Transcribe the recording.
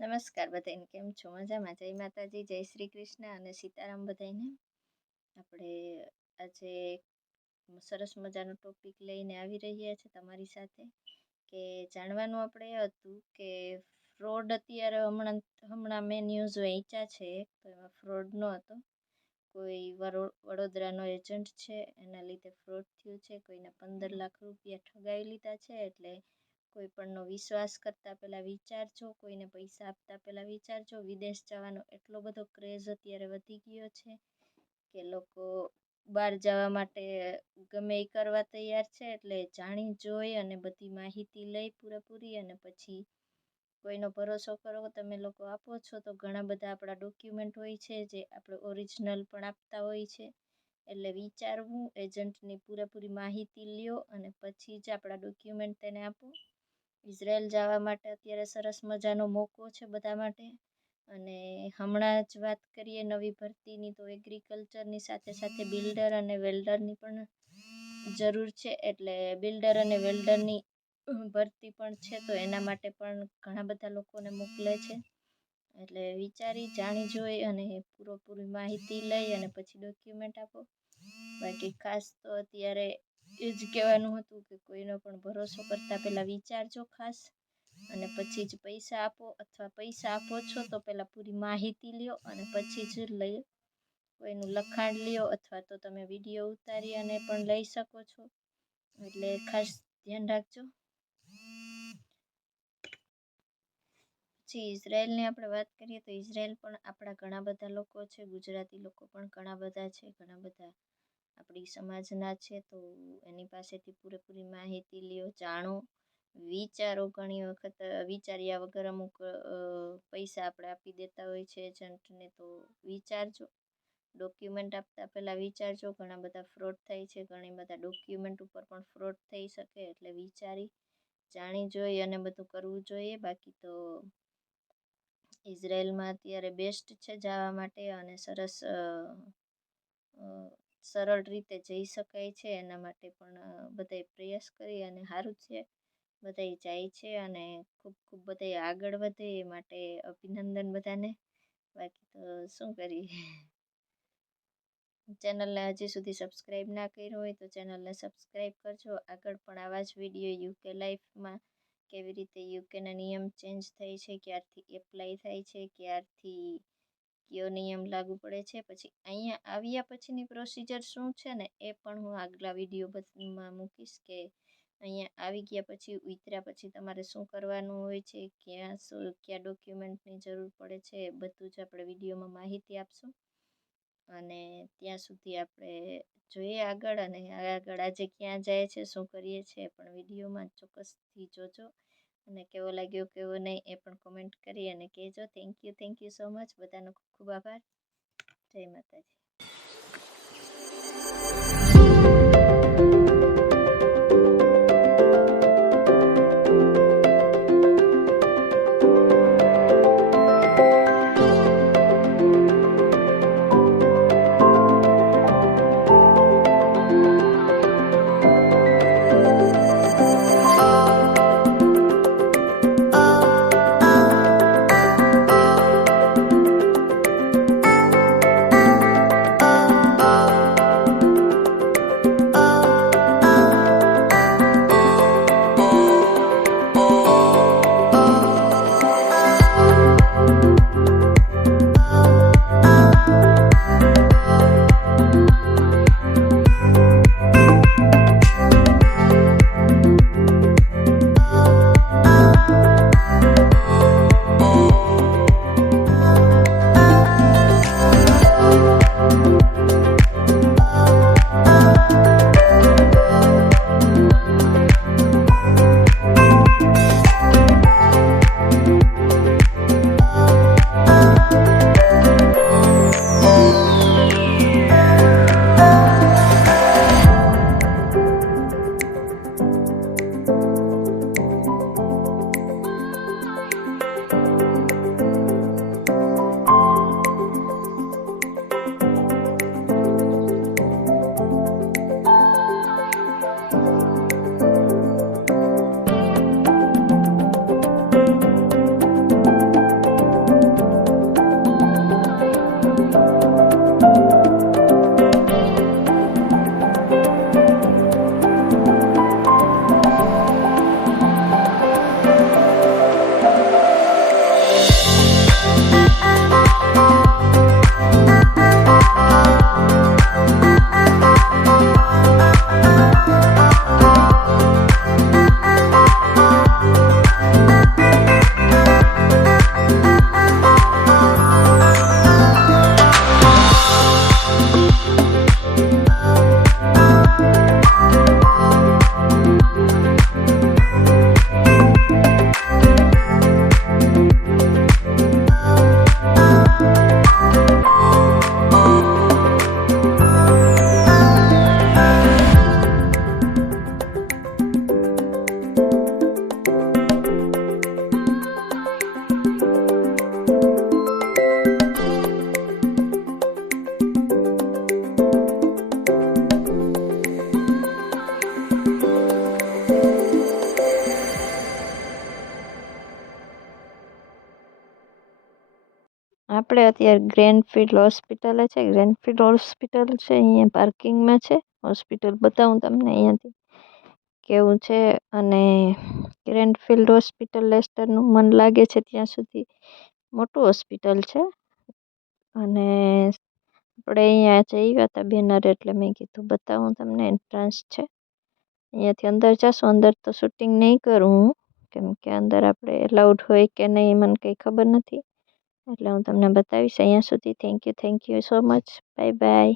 નમસ્કાર બધાને કેમ છો? મજામાં? જય માતાજી, જય શ્રી કૃષ્ણ અને સીતારામ બધાને આપણે આજે સરસ મજાનો ટોપિક લઈને આવી રહ્યા છે તમારી સાથે, કે જાણવાનું આપણે એ હતું કે ફ્રોડ અત્યારે હમણાં હમણાં મેં ન્યૂઝ વાંચ્યા છે, તો એમાં ફ્રોડ ન હતો. કોઈ વડોદરાનો એજન્ટ છે, એના લીધે ફ્રોડ થયું છે, કોઈના પંદર લાખ રૂપિયા ઠગાવી લીધા છે, એટલે કોઈ પણનો વિશ્વાસ કરતાં પહેલાં વિચારજો, કોઈને પૈસા આપતા પહેલાં વિચારજો. વિદેશ જવાનો એટલો બધો ક્રેઝ અત્યારે વધી ગયો છે કે લોકો બહાર જવા માટે ગમે એ કરવા તૈયાર છે, એટલે જાણી જોઈ અને બધી માહિતી લઈ પૂરેપૂરી અને પછી કોઈનો ભરોસો કરો તમે લોકો આપો છો, તો ઘણા બધા આપણા ડોક્યુમેન્ટ હોય છે જે આપણે ઓરિજિનલ પણ આપતા હોય છે. એટલે વિચારવું, એજન્ટની પૂરેપૂરી માહિતી લ્યો અને પછી જ આપણા ડોક્યુમેન્ટ તેને આપો. ઇઝરાયલ જવા માટે અત્યારે સરસ મજાનો મોકો છે બધા માટે. અને હમણાં જ વાત કરીએ નવી ભરતીની, તો એગ્રીકલ્ચરની સાથે સાથે બિલ્ડર અને વેલ્ડરની પણ જરૂર છે. એટલે બિલ્ડર અને વેલ્ડરની ભરતી પણ છે, તો એના માટે પણ ઘણા બધા લોકોને મોકલે છે. એટલે વિચારી, જાણી, જોઈ અને પૂરેપૂરી માહિતી લઈ અને પછી ડોક્યુમેન્ટ આપો. બાકી ખાસ તો અત્યારે એ જ કહેવાનું હતું કે કોઈનો પણ ભરોસો કરતાં પહેલાં વિચારજો ખાસ અને પછી જ પૈસા આપો અથવા પૈસા આપો છો તો પહેલાં પૂરી માહિતી લ્યો અને પછી જ લઈ કોઈનું લખાણ લ્યો અથવા તો તમે વીડિયો ઉતારી અને પણ લઈ શકો છો. એટલે ખાસ ધ્યાન રાખજો. પછી ઇઝરાયલની આપણે વાત કરીએ તો ઇઝરાયલ પણ આપણા ઘણા બધા લોકો છે, ગુજરાતી લોકો પણ ઘણા બધા છે, ઘણા બધા આપણી સમાજના છે તો એની પાસેથી પૂરેપૂરી માહિતી લ્યો, જાણો. વિચારો ઘણી વખત વિચાર્યા વગર અમુક પૈસા આપણે આપી દેતા હોય છે એજન્ટને તો વિચારજો. ડોક્યુમેન્ટ આપતા પહેલાં વિચારજો. ઘણા બધા ફ્રોડ થાય છે. ઘણી બધા ડોક્યુમેન્ટ ઉપર પણ ફ્રોડ થઈ શકે એટલે વિચારી, જાણી જોઈ અને બધું કરવું જોઈએ. બાકી તો ઇઝરાયલમાં અત્યારે બેસ્ટ છે જવા માટે અને સરસ સરળ રીતે જઈ શકાય છે. એના માટે પણ બધાએ પ્રયાસ કરી અને સારું છે. બધાય જાય છે અને ખૂબ ખૂબ બધાય આગળ વધે એ માટે અભિનંદન બધાને. બાકી તો શું કરીએ? ચેનલને હજી સુધી સબસ્ક્રાઈબ ના કર્યું હોય તો ચેનલને સબસ્ક્રાઈબ કરજો. આગળ પણ આવા જ વીડિયો યુકે લાઈફમાં કેવી રીતે યુકેના નિયમ ચેન્જ થાય છે, ક્યારથી એપ્લાય થાય છે, ક્યારથી કયો નિયમ લાગુ પડે છે. પછી અહીંયા આવ્યા પછીની પ્રોસિજર શું છે ને, એ પણ હું આગલા વિડીયોમાં મૂકીશ કે અહીંયા આવી ગયા પછી, ઉતર્યા પછી તમારે શું કરવાનું હોય છે, ક્યાં શું, કયા ડોક્યુમેન્ટની જરૂર પડે છે, એ બધું જ આપણે વિડીયોમાં માહિતી આપશું. અને ત્યાં સુધી આપણે જોઈએ આગળ અને આગળ આજે ક્યાં જાય છે, શું કરીએ છીએ પણ વિડીયોમાં ચોક્કસથી જોજો. અને કેવો લાગ્યો, કેવો નહીં, એ પણ કોમેન્ટ કરી અને કહેજો. Thank you thank you so much બધાનો ખૂબ ખૂબ આભાર. જય માતાજી. આપણે અત્યારે ગ્રેનફિલ્ડ હોસ્પિટલે છે, ગ્રેનફિલ્ડ હોસ્પિટલ છે, અહીંયા પાર્કિંગમાં છે. હોસ્પિટલ બતાવું તમને અહીંયાથી કેવું છે અને ગ્રેનફિલ્ડ હોસ્પિટલ લેસ્ટરનું મન લાગે છે ત્યાં સુધી મોટું હોસ્પિટલ છે. અને આપણે અહીંયા જઈ હતા બેનર એટલે મેં કીધું બતાવું તમને એન્ટ્રન્સ છે. અહીંયાથી અંદર જશું, અંદર તો શૂટિંગ નહીં કરું હું, કેમ કે અંદર આપણે એલાઉડ હોય કે નહીં મને કંઈ ખબર નથી. એટલે હું તમને બતાવીશ. અહીંયા સુધી thank you thank you so much bye bye